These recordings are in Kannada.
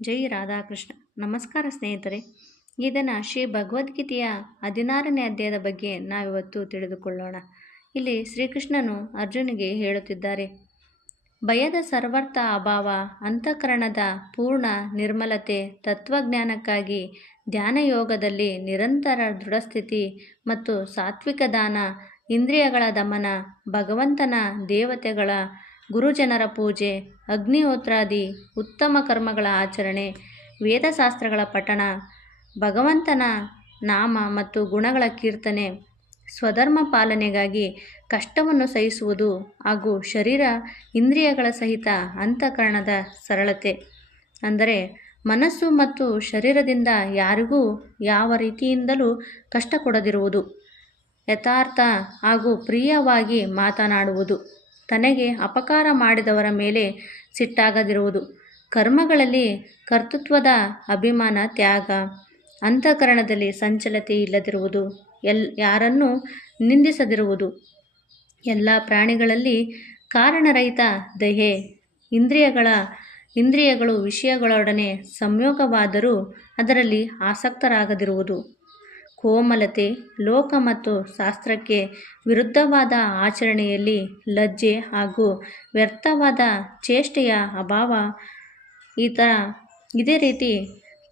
ಜೈ ರಾಧಾಕೃಷ್ಣ. ನಮಸ್ಕಾರ ಸ್ನೇಹಿತರೆ. ಈ ದಿನ ಶ್ರೀ ಭಗವದ್ಗೀತೆಯ 16ನೇ ಅಧ್ಯಾಯದ ಬಗ್ಗೆ ನಾವಿವತ್ತು ತಿಳಿದುಕೊಳ್ಳೋಣ. ಇಲ್ಲಿ ಶ್ರೀಕೃಷ್ಣನು ಅರ್ಜುನಿಗೆ ಹೇಳುತ್ತಿದ್ದಾರೆ, ಭಯದ ಸರ್ವರ್ಥ ಅಭಾವ, ಅಂತಃಕರಣದ ಪೂರ್ಣ ನಿರ್ಮಲತೆ, ತತ್ವಜ್ಞಾನಕ್ಕಾಗಿ ಧ್ಯಾನಯೋಗದಲ್ಲಿ ನಿರಂತರ ದೃಢಸ್ಥಿತಿ ಮತ್ತು ಸಾತ್ವಿಕ ದಾನ, ಇಂದ್ರಿಯಗಳ ದಮನ, ಭಗವಂತನ ದೇವತೆಗಳ ಗುರುಜನರ ಪೂಜೆ, ಅಗ್ನಿಹೋತ್ರಾದಿ ಉತ್ತಮ ಕರ್ಮಗಳ ಆಚರಣೆ, ವೇದಶಾಸ್ತ್ರಗಳ ಪಠಣ, ಭಗವಂತನ ನಾಮ ಮತ್ತು ಗುಣಗಳ ಕೀರ್ತನೆ, ಸ್ವಧರ್ಮ ಪಾಲನೆಗಾಗಿ ಕಷ್ಟವನ್ನು ಸಹಿಸುವುದು ಹಾಗೂ ಶರೀರ ಇಂದ್ರಿಯಗಳ ಸಹಿತ ಅಂತಃಕರಣದ ಸರಳತೆ, ಅಂದರೆ ಮನಸ್ಸು ಮತ್ತು ಶರೀರದಿಂದ ಯಾರಿಗೂ ಯಾವ ರೀತಿಯಿಂದಲೂ ಕಷ್ಟ ಕೊಡದಿರುವುದು, ಯಥಾರ್ಥ ಹಾಗೂ ಪ್ರಿಯವಾಗಿ ಮಾತನಾಡುವುದು, ತನಗೆ ಅಪಕಾರ ಮಾಡಿದವರ ಮೇಲೆ ಸಿಟ್ಟಾಗದಿರುವುದು, ಕರ್ಮಗಳಲ್ಲಿ ಕರ್ತೃತ್ವದ ಅಭಿಮಾನ ತ್ಯಾಗ, ಅಂತಃಕರಣದಲ್ಲಿ ಸಂಚಲತೆ ಇಲ್ಲದಿರುವುದು, ಯಾರನ್ನೂ ನಿಂದಿಸದಿರುವುದು, ಎಲ್ಲ ಪ್ರಾಣಿಗಳಲ್ಲಿ ಕಾರಣರಹಿತ ದಯೆ, ಇಂದ್ರಿಯಗಳು ವಿಷಯಗಳೊಡನೆ ಸಂಯೋಗವಾದರೂ ಅದರಲ್ಲಿ ಆಸಕ್ತರಾಗದಿರುವುದು, ಕೋಮಲತೆ, ಲೋಕ ಮತ್ತು ಶಾಸ್ತ್ರಕ್ಕೆ ವಿರುದ್ಧವಾದ ಆಚರಣೆಯಲ್ಲಿ ಲಜ್ಜೆ ಹಾಗೂ ವ್ಯರ್ಥವಾದ ಚೇಷ್ಟೆಯ ಅಭಾವ, ಇದೇ ರೀತಿ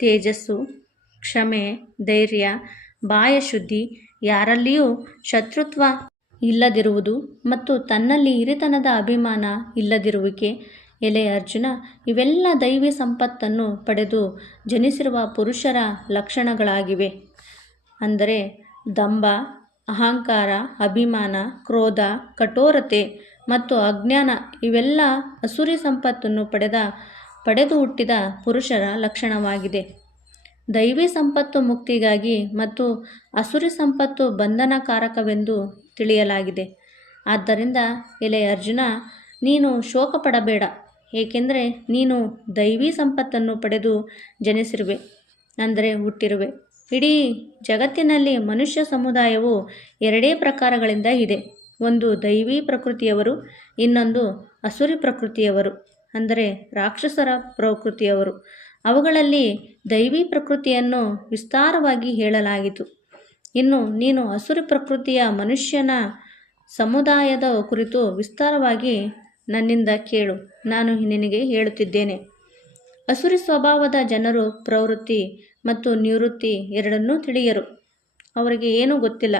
ತೇಜಸ್ಸು, ಕ್ಷಮೆ, ಧೈರ್ಯ, ಬಾಯಶುದ್ಧಿ, ಯಾರಲ್ಲಿಯೂ ಶತ್ರುತ್ವ ಇಲ್ಲದಿರುವುದು ಮತ್ತು ತನ್ನಲ್ಲಿ ಹಿರಿತನದ ಅಭಿಮಾನ ಇಲ್ಲದಿರುವಿಕೆ. ಎಲೆ ಅರ್ಜುನ, ಇವೆಲ್ಲ ದೈವಿ ಸಂಪತ್ತನ್ನು ಪಡೆದು ಜನಿಸಿರುವ ಪುರುಷರ ಲಕ್ಷಣಗಳಾಗಿವೆ. ಅಂದರೆ ದಂಭ, ಅಹಂಕಾರ, ಅಭಿಮಾನ, ಕ್ರೋಧ, ಕಠೋರತೆ ಮತ್ತು ಅಜ್ಞಾನ ಇವೆಲ್ಲ ಅಸುರಿ ಸಂಪತ್ತನ್ನು ಪಡೆದು ಹುಟ್ಟಿದ ಪುರುಷರ ಲಕ್ಷಣವಾಗಿದೆ. ದೈವಿ ಸಂಪತ್ತು ಮುಕ್ತಿಗಾಗಿ ಮತ್ತು ಅಸುರಿ ಸಂಪತ್ತು ಬಂಧನಕಾರಕವೆಂದು ತಿಳಿಯಲಾಗಿದೆ. ಆದ್ದರಿಂದ ಎಲೆ ಅರ್ಜುನ, ನೀನು ಶೋಕ ಪಡಬೇಡ, ಏಕೆಂದರೆ ನೀನು ದೈವಿ ಸಂಪತ್ತನ್ನು ಪಡೆದು ಜನಿಸಿರುವೆ, ಅಂದರೆ ಹುಟ್ಟಿರುವೆ. ಇಡೀ ಜಗತ್ತಿನಲ್ಲಿ ಮನುಷ್ಯ ಸಮುದಾಯವು ಎರಡೇ ಪ್ರಕಾರಗಳಿಂದ ಇದೆ. ಒಂದು ದೈವಿ ಪ್ರಕೃತಿಯವರು, ಇನ್ನೊಂದು ಅಸುರಿ ಪ್ರಕೃತಿಯವರು, ಅಂದರೆ ರಾಕ್ಷಸರ ಪ್ರಕೃತಿಯವರು. ಅವುಗಳಲ್ಲಿ ದೈವಿ ಪ್ರಕೃತಿಯನ್ನು ವಿಸ್ತಾರವಾಗಿ ಹೇಳಲಾಗಿತು. ಇನ್ನು ನೀನು ಅಸುರಿ ಪ್ರಕೃತಿಯ ಮನುಷ್ಯನ ಸಮುದಾಯದ ಕುರಿತು ವಿಸ್ತಾರವಾಗಿ ನನ್ನಿಂದ ಕೇಳು, ನಾನು ನಿನಗೆ ಹೇಳುತ್ತಿದ್ದೇನೆ. ಅಸುರಿ ಸ್ವಭಾವದ ಜನರು ಪ್ರವೃತ್ತಿ ಮತ್ತು ನಿವೃತ್ತಿ ಎರಡನ್ನೂ ತಿಳಿಯರು. ಅವರಿಗೆ ಏನೂ ಗೊತ್ತಿಲ್ಲ.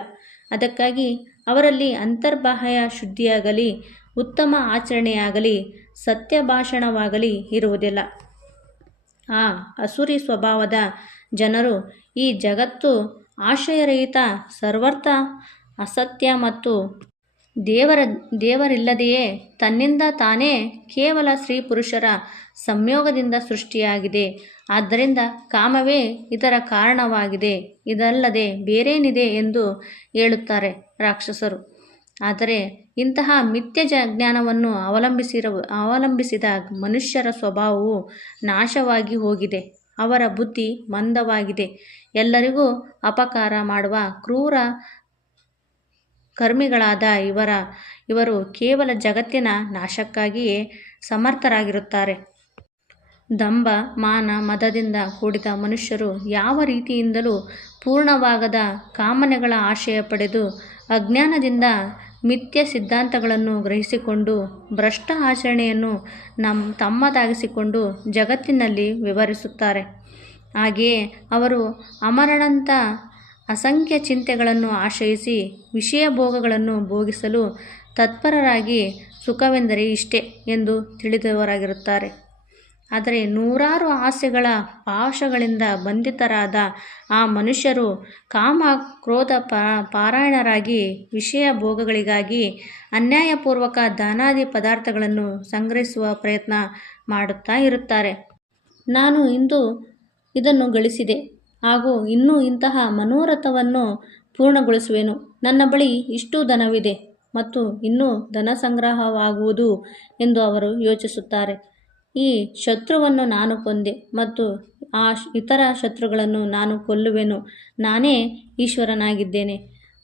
ಅದಕ್ಕಾಗಿ ಅವರಲ್ಲಿ ಅಂತರ್ಬಾಹ್ಯ ಶುದ್ಧಿಯಾಗಲಿ, ಉತ್ತಮ ಆಚರಣೆಯಾಗಲಿ, ಸತ್ಯ ಭಾಷಣವಾಗಲಿ ಇರುವುದಿಲ್ಲ. ಆ ಅಸುರಿ ಸ್ವಭಾವದ ಜನರು ಈ ಜಗತ್ತು ಆಶ್ರಯರಹಿತ, ಸರ್ವರ್ಥ ಅಸತ್ಯ ಮತ್ತು ದೇವರಿಲ್ಲದೆಯೇ ತನ್ನಿಂದ ತಾನೇ ಕೇವಲ ಸ್ತ್ರೀ ಪುರುಷರ ಸಂಯೋಗದಿಂದ ಸೃಷ್ಟಿಯಾಗಿದೆ. ಆದ್ದರಿಂದ ಕಾಮವೇ ಇದರ ಕಾರಣವಾಗಿದೆ, ಇದಲ್ಲದೆ ಬೇರೇನಿದೆ ಎಂದು ಹೇಳುತ್ತಾರೆ ರಾಕ್ಷಸರು. ಆದರೆ ಇಂತಹ ಮಿಥ್ಯ ಜ್ಞಾನವನ್ನು ಅವಲಂಬಿಸಿದ ಮನುಷ್ಯರ ಸ್ವಭಾವವು ನಾಶವಾಗಿ ಹೋಗಿದೆ. ಅವರ ಬುದ್ಧಿ ಮಂದವಾಗಿದೆ. ಎಲ್ಲರಿಗೂ ಅಪಕಾರ ಮಾಡುವ ಕ್ರೂರ ಕರ್ಮಿಗಳಾದ ಇವರು ಕೇವಲ ಜಗತ್ತಿನ ನಾಶಕ್ಕಾಗಿಯೇ ಸಮರ್ಥರಾಗಿರುತ್ತಾರೆ. ದಂಭ, ಮಾನ, ಮದದಿಂದ ಕೂಡಿದ ಮನುಷ್ಯರು ಯಾವ ರೀತಿಯಿಂದಲೂ ಪೂರ್ಣವಾಗದ ಕಾಮನೆಗಳ ಆಶ್ರಯ ಪಡೆದು ಅಜ್ಞಾನದಿಂದ ಮಿಥ್ಯ ಸಿದ್ಧಾಂತಗಳನ್ನು ಗ್ರಹಿಸಿಕೊಂಡು ಭ್ರಷ್ಟ ಆಚರಣೆಯನ್ನು ತಮ್ಮದಾಗಿಸಿಕೊಂಡು ಜಗತ್ತಿನಲ್ಲಿ ವ್ಯವಹರಿಸುತ್ತಾರೆ. ಹಾಗೆಯೇ ಅವರು ಅಮರಣಂಥ ಅಸಂಖ್ಯ ಚಿಂತೆಗಳನ್ನು ಆಶ್ರಯಿಸಿ ವಿಷಯ ಭೋಗಗಳನ್ನು ಭೋಗಿಸಲು ತತ್ಪರರಾಗಿ ಸುಖವೆಂದರೆ ಇಷ್ಟೇ ಎಂದು ತಿಳಿದವರಾಗಿರುತ್ತಾರೆ. ಆದರೆ ನೂರಾರು ಆಸೆಗಳ ಪಾಶಗಳಿಂದ ಬಂಧಿತರಾದ ಆ ಮನುಷ್ಯರು ಕಾಮ ಕ್ರೋಧ ಪಾರಾಯಣರಾಗಿ ವಿಷಯ ಭೋಗಗಳಿಗಾಗಿ ಅನ್ಯಾಯಪೂರ್ವಕ ದಾನಾದಿ ಪದಾರ್ಥಗಳನ್ನು ಸಂಗ್ರಹಿಸುವ ಪ್ರಯತ್ನ ಮಾಡುತ್ತಾ ಇರುತ್ತಾರೆ. ನಾನು ಇಂದು ಇದನ್ನು ಗಳಿಸಿದೆ ಹಾಗೂ ಇನ್ನೂ ಇಂತಹ ಮನೋರಥವನ್ನು ಪೂರ್ಣಗೊಳಿಸುವೆನು, ನನ್ನ ಬಳಿ ಇಷ್ಟು ಧನವಿದೆ ಮತ್ತು ಇನ್ನೂ ಧನ ಸಂಗ್ರಹವಾಗುವುದು ಎಂದು ಅವರು ಯೋಚಿಸುತ್ತಾರೆ. ಈ ಶತ್ರುವನ್ನು ನಾನು ಕೊಂದೆ ಮತ್ತು ಆ ಇತರ ಶತ್ರುಗಳನ್ನು ನಾನು ಕೊಲ್ಲುವೆನು. ನಾನೇ ಈಶ್ವರನಾಗಿದ್ದೇನೆ,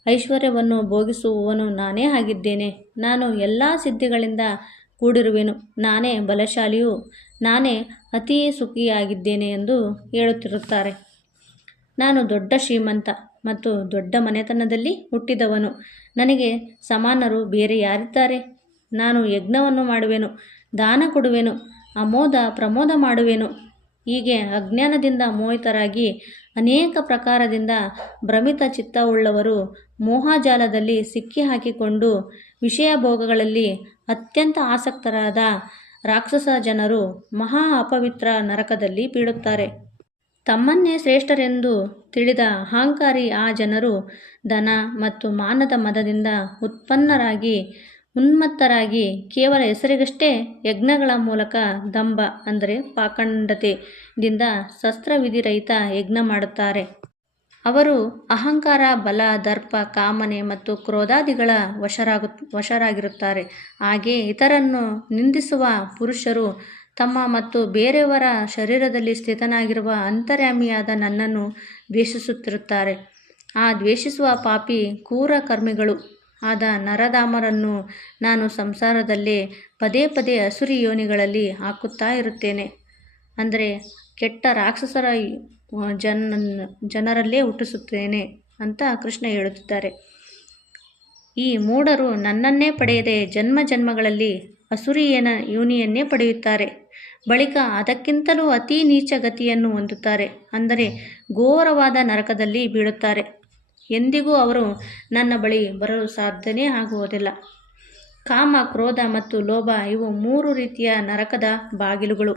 ಐಶ್ವರ್ಯವನ್ನು ಭೋಗಿಸುವವನು ನಾನೇ ಆಗಿದ್ದೇನೆ. ನಾನು ಎಲ್ಲ ಸಿದ್ಧಿಗಳಿಂದ ಕೂಡಿರುವೆನು, ನಾನೇ ಬಲಶಾಲಿಯೂ ನಾನೇ ಅತೀ ಸುಖಿಯಾಗಿದ್ದೇನೆ ಎಂದು ಹೇಳುತ್ತಿರುತ್ತಾರೆ. ನಾನು ದೊಡ್ಡ ಶ್ರೀಮಂತ ಮತ್ತು ದೊಡ್ಡ ಮನೆತನದಲ್ಲಿ ಹುಟ್ಟಿದವನು. ನನಗೆ ಸಮಾನರು ಬೇರೆ ಯಾರಿದ್ದಾರೆ? ನಾನು ಯಜ್ಞವನ್ನು ಮಾಡುವೆನು, ದಾನ ಕೊಡುವೆನು, ಅಮೋದ ಪ್ರಮೋದ ಮಾಡುವೆನು. ಹೀಗೆ ಅಜ್ಞಾನದಿಂದ ಮೋಹಿತರಾಗಿ ಅನೇಕ ಪ್ರಕಾರದಿಂದ ಭ್ರಮಿತ ಚಿತ್ತವುಳ್ಳವರು ಮೋಹಜಾಲದಲ್ಲಿ ಸಿಕ್ಕಿ ಹಾಕಿಕೊಂಡು ವಿಷಯ ಭೋಗಗಳಲ್ಲಿ ಅತ್ಯಂತ ಆಸಕ್ತರಾದ ರಾಕ್ಷಸ ಜನರು ಮಹಾ ಅಪವಿತ್ರ ನರಕದಲ್ಲಿ ಬೀಳುತ್ತಾರೆ. ತಮ್ಮನ್ನೇ ಶ್ರೇಷ್ಠರೆಂದು ತಿಳಿದ ಅಹಂಕಾರಿ ಆ ಜನರು ಧನ ಮತ್ತು ಮಾನದ ಮದದಿಂದ ಉತ್ಪನ್ನರಾಗಿ ಉನ್ಮತ್ತರಾಗಿ ಕೇವಲ ಹೆಸರಿಗಷ್ಟೇ ಯಜ್ಞಗಳ ಮೂಲಕ ದಂಭ ಅಂದರೆ ಪಾಖಂಡತೆಯಿಂದ ಶಸ್ತ್ರವಿಧಿರಹಿತ ಯಜ್ಞ ಮಾಡುತ್ತಾರೆ. ಅವರು ಅಹಂಕಾರ, ಬಲ, ದರ್ಪ, ಕಾಮನೆ ಮತ್ತು ಕ್ರೋಧಾದಿಗಳ ವಶರಾಗಿರುತ್ತಾರೆ. ಹಾಗೆ ಇತರನ್ನು ನಿಂದಿಸುವ ಪುರುಷರು ತಮ್ಮ ಮತ್ತು ಬೇರೆಯವರ ಶರೀರದಲ್ಲಿ ಸ್ಥಿತನಾಗಿರುವ ಅಂತರ್ಯಾಮಿಯಾದ ನನ್ನನ್ನು ದ್ವೇಷಿಸುತ್ತಿರುತ್ತಾರೆ. ಆ ದ್ವೇಷಿಸುವ ಪಾಪಿ ಕ್ರೂರ ಕರ್ಮಿಗಳು ಆದ ನರಧಾಮರನ್ನು ನಾನು ಸಂಸಾರದಲ್ಲೇ ಪದೇ ಪದೇ ಅಸುರಿ ಯೋನಿಗಳಲ್ಲಿ ಹಾಕುತ್ತಾ ಇರುತ್ತೇನೆ. ಅಂದರೆ ಕೆಟ್ಟ ರಾಕ್ಷಸರ ಜನರಲ್ಲೇ ಹುಟ್ಟಿಸುತ್ತೇನೆ ಅಂತ ಕೃಷ್ಣ ಹೇಳುತ್ತಿದ್ದಾರೆ. ಈ ಮೂಢರು ನನ್ನನ್ನೇ ಪಡೆಯದೆ ಜನ್ಮ ಜನ್ಮಗಳಲ್ಲಿ ಅಸುರಿಯನ ಯೋನಿಯನ್ನೇ ಪಡೆಯುತ್ತಾರೆ. ಬಳಿಕ ಅದಕ್ಕಿಂತಲೂ ಅತಿ ನೀಚ ಗತಿಯನ್ನು ಹೊಂದುತ್ತಾರೆ. ಅಂದರೆ ಘೋರವಾದ ನರಕದಲ್ಲಿ ಬೀಳುತ್ತಾರೆ. ಎಂದಿಗೂ ಅವರು ನನ್ನ ಬಳಿ ಬರಲು ಸಾಧ್ಯನೇ ಆಗುವುದಿಲ್ಲ. ಕಾಮ, ಕ್ರೋಧ ಮತ್ತು ಲೋಭ ಇವು 3 ರೀತಿಯ ನರಕದ ಬಾಗಿಲುಗಳು.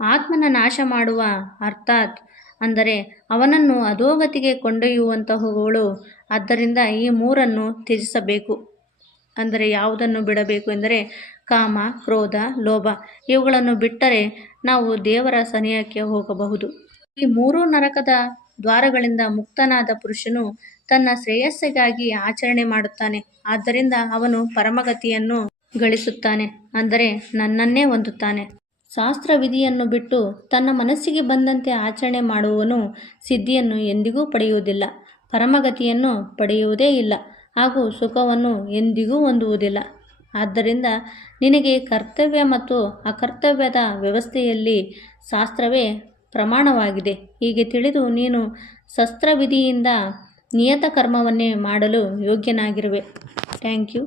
ಆತ್ಮನ ನಾಶ ಮಾಡುವ ಅರ್ಥಾತ್ ಅಂದರೆ ಅವನನ್ನು ಅಧೋಗತಿಗೆ ಕೊಂಡೊಯ್ಯುವಂತಹವುಗಳು. ಆದ್ದರಿಂದ ಈ 3ನ್ನು ತ್ಯಜಿಸಬೇಕು. ಅಂದರೆ ಯಾವುದನ್ನು ಬಿಡಬೇಕು ಎಂದರೆ ಕಾಮ, ಕ್ರೋಧ, ಲೋಭ ಇವುಗಳನ್ನು ಬಿಟ್ಟರೆ ನಾವು ದೇವರ ಸನಿಹಕ್ಕೆ ಹೋಗಬಹುದು. ಈ 3 ನರಕದ ದ್ವಾರಗಳಿಂದ ಮುಕ್ತನಾದ ಪುರುಷನು ತನ್ನ ಶ್ರೇಯಸ್ಸಿಗಾಗಿ ಆಚರಣೆ ಮಾಡುತ್ತಾನೆ. ಆದ್ದರಿಂದ ಅವನು ಪರಮಗತಿಯನ್ನು ಗಳಿಸುತ್ತಾನೆ, ಅಂದರೆ ನನ್ನನ್ನೇ ಹೊಂದುತ್ತಾನೆ. ಶಾಸ್ತ್ರವಿಧಿಯನ್ನು ಬಿಟ್ಟು ತನ್ನ ಮನಸ್ಸಿಗೆ ಬಂದಂತೆ ಆಚರಣೆ ಮಾಡುವವನು ಸಿದ್ಧಿಯನ್ನು ಎಂದಿಗೂ ಪಡೆಯುವುದಿಲ್ಲ, ಪರಮಗತಿಯನ್ನು ಪಡೆಯುವುದೇ ಇಲ್ಲ ಹಾಗೂ ಸುಖವನ್ನು ಎಂದಿಗೂ ಹೊಂದುವುದಿಲ್ಲ. ಆದ್ದರಿಂದ ನಿನಗೆ ಕರ್ತವ್ಯ ಮತ್ತು ಅಕರ್ತವ್ಯದ ವ್ಯವಸ್ಥೆಯಲ್ಲಿ ಶಾಸ್ತ್ರವೇ ಪ್ರಮಾಣವಾಗಿದೆ. ಹೀಗೆ ತಿಳಿದು ನೀನು ಶಸ್ತ್ರವಿಧಿಯಿಂದ ನಿಯತ ಕರ್ಮವನ್ನೇ ಮಾಡಲು ಯೋಗ್ಯನಾಗಿರುವೆ. Thank you.